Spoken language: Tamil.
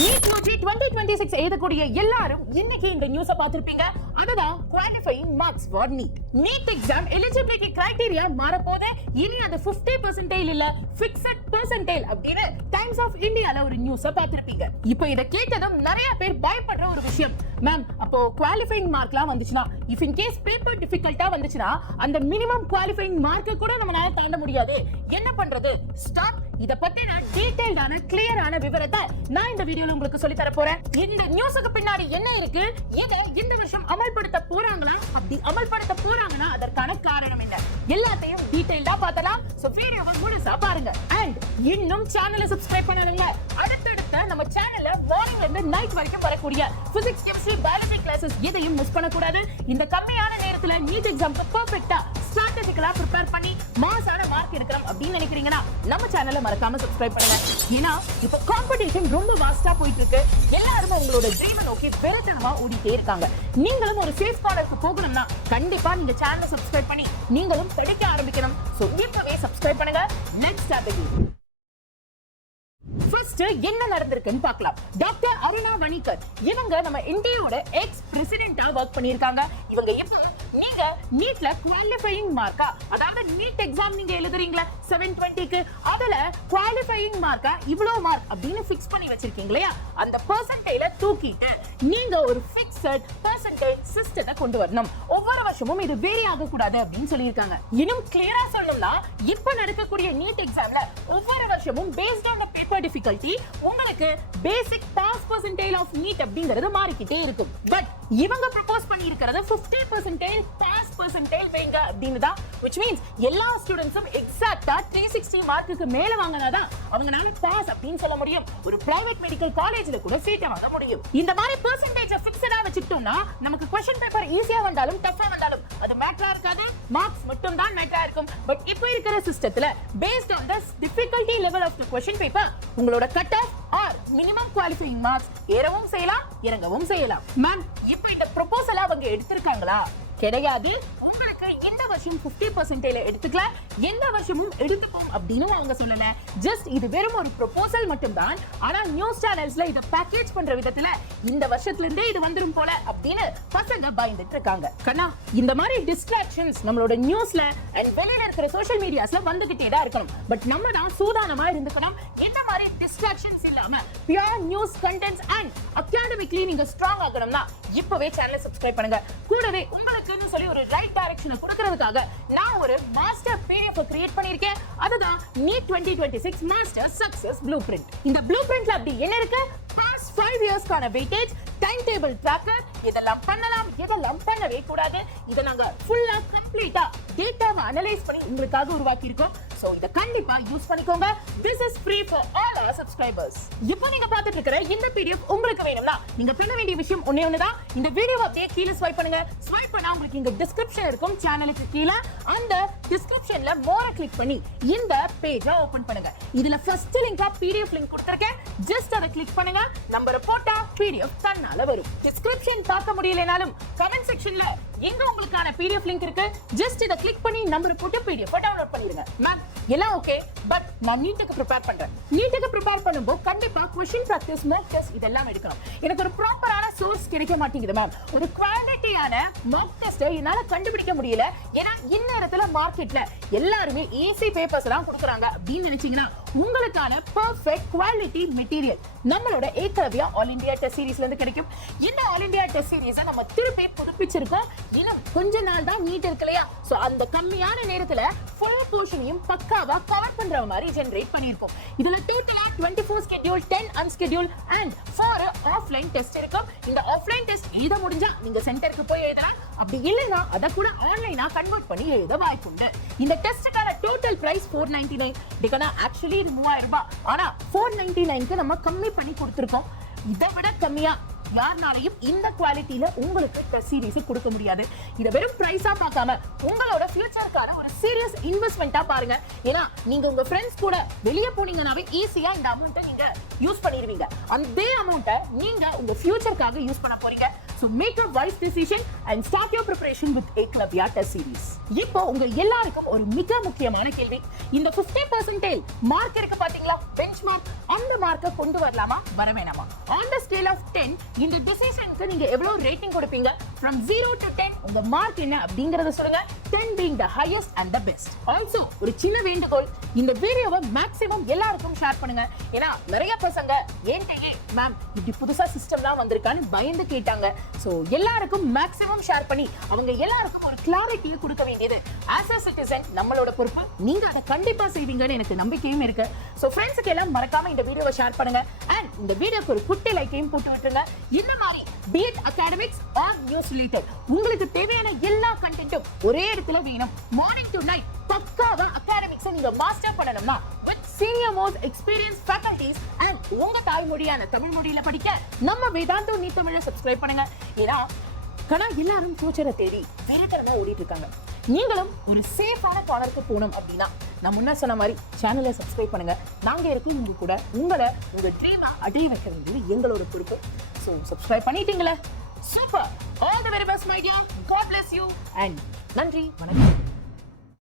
NEET UG 2026 எழுதக்கூடிய எல்லாரும் இன்னைக்கு இந்த நியூஸை பார்த்திருப்பீங்க. அதுதான் qualifying marks for NEET. NEET exam eligibility criteria மாறப்போது. இனி அது 50% இல்ல fixed percentile அப்படின்னு டைம்ஸ் ஆஃப் இந்தியால ஒரு நியூஸை பார்த்திருப்பீங்க. இப்போ இத கேட்டதும் நிறைய பேர் பயப்படுற ஒரு விஷயம், மேம் அப்போ qualifying மார்க்லாம் வந்துச்சுனா இஃப் இன் கேஸ் பேப்பர் டிஃபிகல்ட்டா வந்துச்சுனா அந்த மினிமம் qualifying மார்க்க கூட நம்மளால தாண்ட முடியாது, என்ன பண்றது? ஸ்டாப். இத பத்தின டீடைல்டான கிளியரான விவரத்தை நான் இந்த வீடியோல உங்களுக்கு சொல்லி தர போறேன். இந்த நியூஸுக்கு பின்னாடி என்ன இருக்கு, இதை இந்த வருஷம் அமல்படுத்த போறாங்களா, அப்படி அமல்படுத்த போறாங்கன்னா அதற்கான காரணம் என்ன, எல்லாத்தையும் டீடைல்டா பார்த்தலாம். சோ வீடியோவை முழுசா பாருங்க. அண்ட் இன்னும் சேனலை சப்ஸ்கிரைப் பண்ணணுங்க. அடுத்தடுத்த நம்ம சேனல்ல மார்னிங்ல இருந்து நைட் வரைக்கும் வரக்கூடிய பிசிக்ஸ், கெமிஸ்ட்ரி, பயாலஜி கிளாसेस எதையும் மிஸ் பண்ண கூடாது. இந்த கம்மியான நேரத்துல நீட் எக்ஸாம்க்கு பெர்ஃபெக்ட்டா ஸ்ட்ராட்டஜிக்கலா ப்ரிப்பேர் பண்ணி மாசான மார்க் எடுக்கணும் அப்படின்னு நினைக்கிறீங்கன்னா நம்ம சேனலை மறக்காம சப்ஸ்கிரைப் பண்ணுங்க. ஏன்னா இப்ப காம்படிஷன் ரொம்ப வாஸ்டா போயிட்டு இருக்கு. எல்லாரும் உங்களோட ட்ரீமை நோக்கி வெறித்தனமா ஓடிட்டே இருக்காங்க. நீங்களும் ஒரு சேஃப் கார்னருக்கு போகணும்னா கண்டிப்பா நீங்க சேனலை சப்ஸ்கிரைப் பண்ணி நீங்களும் படிக்க ஆரம்பிக்கணும். சோ இப்பவே சப்ஸ்கிரைப் பண்ணுங்க. Next strategy. ஃபர்ஸ்ட் என்ன நடந்திருக்குன்னு பார்க்கலாம். டாக்டர் அருணா வணிகர் இவங்க நம்ம இந்தியாவோட எக்ஸ் பிரசிடென்ட்டா வர்க் பண்ணிருக்காங்க. இவங்க இப்போ நீங்க நீட்ல குவாலிஃபையிங் மார்க்கா, அதாவது நீட் எக்ஸாம் நீங்க எழுதுறீங்களா 720க்கு, அதுல குவாலிஃபையிங் மார்க்கா இவ்ளோ மார்க் அப்படின்னு ஃபிக்ஸ் பண்ணி வச்சிருக்கீங்க இல்லையா, அந்த பெர்சன்டைல தூக்கிட்டு நீங்க ஒரு ஃபிக்ஸட் பெர்சன்டைல் சிஸ்டத்தை கொண்டு வரணும். ஒவ்வொரு வருஷமும் இது வேரி ஆக கூடாது அப்படின்னு சொல்லியிருக்காங்க. இன்னும் கிளியரா சொல்லணும்னா இப்ப நடக்கக்கூடிய நீட் எக்ஸாம்ல ஒவ்வொரு வருஷமும் paste on the paper difficulty உங்களுக்கு பேசிக் பாஸ் பெர்சன்டைல் ஆஃப் நீட் அப்படிங்கிறது மாறிக்கிட்டே இருக்கும். பட் இவங்க ப்ரோபோஸ் பண்ணி இருக்கிறது 50% பாஸ் பெர்சன்டைல் வைங்க அப்படின்னு தான், which means எல்லா ஸ்டூடண்ட்ஸும் எக்ஸாக்ட்டா 360 மார்க்குக்கு மேல வாங்குனாதான் அவங்கனால பாஸ் அப்படின்னு சொல்ல முடியும். ஒரு பிரைவேட் மெடிக்கல் காலேஜ்ல கூட சீட் வாங்க முடியும். இந்த மாதிரி பெர்சன்டேஜ் ஃபிக்ஸடா வச்சிட்டோம்னா நமக்கு क्वेश्चन பேப்பர் ஈஸியா வந்தாலும் டஃபா வந்தாலும் அது மேட்டரா இருக்காது, மார்க்ஸ் மட்டும் தான் மேட்டரா இருக்கும். பட் இப்போ இருக்கிற சிஸ்டத்துல based on the difficulty level of the question paper உங்களோட cut off or minimum qualifying marks ஏறவும் செய்யலாம் இறங்கவும் செய்யலாம். மேம் இப்போ இந்த ப்ரோபோசல் அவங்க எடுத்திருக்காங்களா? கிடையாது. உங்களுக்கு இந்த வருஷம் 50% எடுத்துக்கலாம், எந்த வருஷமும் எடுத்துப்போம் அப்படின்னு அவங்க சொல்லல. ஜஸ்ட் இது வெறும் ஒரு ப்ரோபோசல் மட்டும் தான். ஆனா நியூஸ் சேனல்ஸ்ல இத பேக்கேஜ் பண்ற விதத்துல இந்த வருஷத்துல இருந்தே இது வந்துரும் போல அப்படின்னு பசங்க பயந்துட்டு இருக்காங்க. கண்ணா இந்த மாதிரி டிஸ்ட்ராக்ஷன்ஸ் நம்மளோட நியூஸ்ல அண்ட் வெளியில இருக்கிற சோஷியல் மீடியாஸ்ல வந்துகிட்டே தான் இருக்கணும். பட் நம்ம தான் சூதானமா இருந்துக்கணும். இந்த மாதிரி டிஸ்ட்ராக்ஷன்ஸ் இல்லாம pure news contents and academically நீங்க ஸ்ட்ராங் ஆகணும்னா இப்பவே சேனலை சப்ஸ்கிரைப் பண்ணுங்க. கூடவே உங்களுக்குன்னு சொல்லி ஒரு ரைட் டைரக்ஷனை கொடுக்கிறதுக்காக நான் ஒரு மாஸ்டர் PDF கிரியேட் பண்ணிருக்கேன். அதுதான் NEET 2026 மாஸ்டர் சக்சஸ் ப்ளூபிரிண்ட். இந்த ப்ளூபிரிண்ட்ல அப்படி என்ன இருக்கு, past 5 இயர்ஸ்க்கான வெயிட்டேஜ், டைம் டேபிள் ட்ராக்கர், இதெல்லாம் பண்ணலாம் இதெல்லாம் பண்ணவே கூடாது, இத நாங்க ஃபுல்லா கம்ப்ளீட்டா டேட்டாவை அனலைஸ் பண்ணி உங்களுக்காக உருவாக்கி இருக்கோம். சோ இத கண்டிப்பா யூஸ் பண்ணிக்கோங்க. This is free for all our subscribers. இப்போ நீங்க பார்த்துட்டு இருக்கிற இந்த PDF உங்களுக்கு வேணும்னா நீங்க பண்ண வேண்டிய விஷயம் ஒண்ணே ஒண்ணுதான். இந்த வீடியோவை அப்படியே கீழ ஸ்வைப் பண்ணுங்க. ஸ்வைப் பண்ணா உங்களுக்கு இங்க டிஸ்கிரிப்ஷன் இருக்கும் சேனலுக்கு கீழ. அந்த டிஸ்கிரிப்ஷன்ல மோர கிளிக் பண்ணி இந்த பேஜை ஓபன் பண்ணுங்க. இதுல ஃபர்ஸ்ட் லிங்கா PDF லிங்க் கொடுத்திருக்கேன். ஜஸ்ட் அதை கிளிக் பண்ணுங்க. நம்பரை போட்டா PDF தன்னால வரும். டிஸ்கிரிப்ஷன் பார்க்க முடியலனாலும் கமெண்ட் செக்ஷன்ல எங்க உங்களுக்கான PDF லிங்க் இருக்கு. ஜஸ்ட் இத கிளிக் பண்ணி நம்பரை போட்டு PDF டவுன்லோட் பண்ணிடுங்க. மேம் எல்லாம் ஓகே, பட் நான் நீட்டுக்கு ப்ரிப்பேர் பண்றேன். நீட்டுக்கு ப்ரிப்பேர் பண்ணும்போது கண்டிப்பா क्वेश्चन பிராக்டீஸ், மாக் டெஸ்ட் இதெல்லாம் எடுக்கணும். எனக்கு ஒரு ப்ராப்பரான சோர்ஸ் கிடைக்க மாட்டேங்குது மேம். ஒரு குவாலிட்டியான மாக் டெஸ்ட் என்னால கண்டுபிடிக்க முடியல. ஏன்னா இந்நேரத்துல மார்க்கெட்ல எல்லாருமே ஈஸி பேப்பர்ஸ் எல்லாம் கொடுக்குறாங்க அப்படின்னு நினைச்சீங்கன்னா உங்களுக்கான பெர்ஃபெக்ட் குவாலிட்டி மெட்டீரியல் நம்மளோட 𝒎𝒑𝒑𝒔 ஆல் இந்தியா டெஸ்ட் சீரிஸ்ல இருந்து கிடைக்கும். இந்த ஆல் இந்தியா டெஸ்ட் சீரிஸை நம்ம திருப்பி புதுப்பிச்சிருக்கோம். இன்னும் கொஞ்ச நாள் தான் நீட் இருக்கு இல்லையா, சோ அந்த கம்மியான நேரத்துல ஃபுல் போர்ஷனையும் பக்காவா கவர் பண்ற மாதிரி ஜெனரேட் பண்ணிருக்கோம். இதுல டோட்டலா 24 ஸ்கெட்யூல், 10 அன்ஸ்கெட்யூல் அண்ட் 4 ஆஃப்லைன் டெஸ்ட் இருக்கும். இந்த ஆஃப்லைன் டெஸ்ட் எழுத முடிஞ்சா நீங்க சென்டருக்கு போய் எழுதலாம், அப்படி இல்லைன்னா அதை கூட ஆன்லைனா கன்வெர்ட் பண்ணி எழுத வாய்ப்புண்டு. இந்த டெஸ்ட்டுக்கான டோட்டல் பிரைஸ் 499. இதுக்கான ஆக்சுவலி இது 3000 ரூபாய். ஆனா 499க்கு நம்ம கம்மி பண்ணி கொடுத்துருக்கோம். இதை விட கம்மியா யாருனாலையும் இந்த குவாலிட்டியில உங்களுக்கு டெஸ்ட் சீரிஸ் கொடுக்க முடியாது. இத வெறும் பிரைஸா பார்க்காம உங்களோட ஃபியூச்சருக்கான ஒரு சீரியஸ் இன்வெஸ்ட்மெண்டா பாருங்க. ஏன்னா நீங்க உங்க ஃப்ரெண்ட்ஸ் கூட வெளியே போனீங்கன்னாவே ஈஸியா இந்த அமௌண்ட்டை நீங்க யூஸ் பண்ணிடுவீங்க. அந்த அமௌண்ட்டை நீங்க உங்க ஃபியூச்சருக்காக யூஸ் பண்ண போறீங்க. So make a wise decision and start your preparation with 𝒎𝒑𝒑𝒔 test series. இப்போ உங்க எல்லாருக்கும் ஒரு மிக முக்கியமான கேள்வி, இந்த 50% மார்க் இருக்கு பாத்தீங்களா, பெஞ்ச்மார்க் அந்த மார்க்கை கொண்டு வரலாமா வர வேணாமா? on the scale of 10 இந்த டிசிஷனுக்கு நீங்க எவ்வளவு ரேட்டிங் கொடுப்பீங்க? from 0 to 10 உங்க மார்க் என்ன அப்படிங்கறத சொல்லுங்க. 10 being the highest and the best. also ஒரு சின்ன வேண்டுகோள், இந்த வீடியோவை மேக்ஸிமம் எல்லாருக்கும் ஷேர் பண்ணுங்க. ஏன்னா நிறைய பசங்க ஏன்டே மேம் இப்படி புதுசா சிஸ்டம்லாம் வந்திருக்கான்னு பயந்து கேட்டாங்க. சோ எல்லாருக்கும் மேக்ஸிமம் ஷேர் பண்ணி அவங்க எல்லாருக்கும் ஒரு கிளாரிட்டியை கொடுக்க வேண்டியது as a citizen நம்மளோட பொறுப்பு. நீங்க அதை கண்டிப்பா செய்வீங்கன்னு எனக்கு நம்பிக்கையும் இருக்கு. சோ ஃப்ரெண்ட்ஸ்க்கு எல்லாம் மறக்காம இந்த வீடியோவை ஷேர் பண்ணுங்க. அண்ட் இந்த வீடியோக்கு ஒரு குட்டி லைக்கையும் போட்டு விட்டுருங்க. இந்த மாதிரி be it academics or news related உங்களுக்கு தேவையான எல்லா கண்டென்ட்டும் ஒரே இடத்துல வேணும். மார்னிங் டு நைட் பக்காவா அகாடமிக்ஸ் நீங்க மாஸ்டர் பண்ணணும்னா with senior most experienced faculties and உங்க தாய்மொழியான தமிழ் மொழியில படிக்க நம்ம வேதாந்து நீட் தமிழை சப்ஸ்கிரைப் பண்ணுங்க. ஏன்னா எல்லாரும் ஃபியூச்சரை தேடி வெறித்தனமா ஓடிட்டு இருக்காங்க. நீங்களும் ஒரு சேஃபான கார்னருக்கு போகணும் அப்படின்னா நான் முன்ன சொன்ன மாதிரி சேனலை சப்ஸ்கிரைப் பண்ணுங்க. நாங்க இருக்கோம் உங்க கூட. உங்க ட்ரீமை அடைய வைக்க வேண்டியது எங்களோட பொறுப்பு. ஸோ சப்ஸ்கிரைப் பண்ணிட்டீங்களே, super. All the very best my dear. God bless you and நன்றி, வணக்கம்.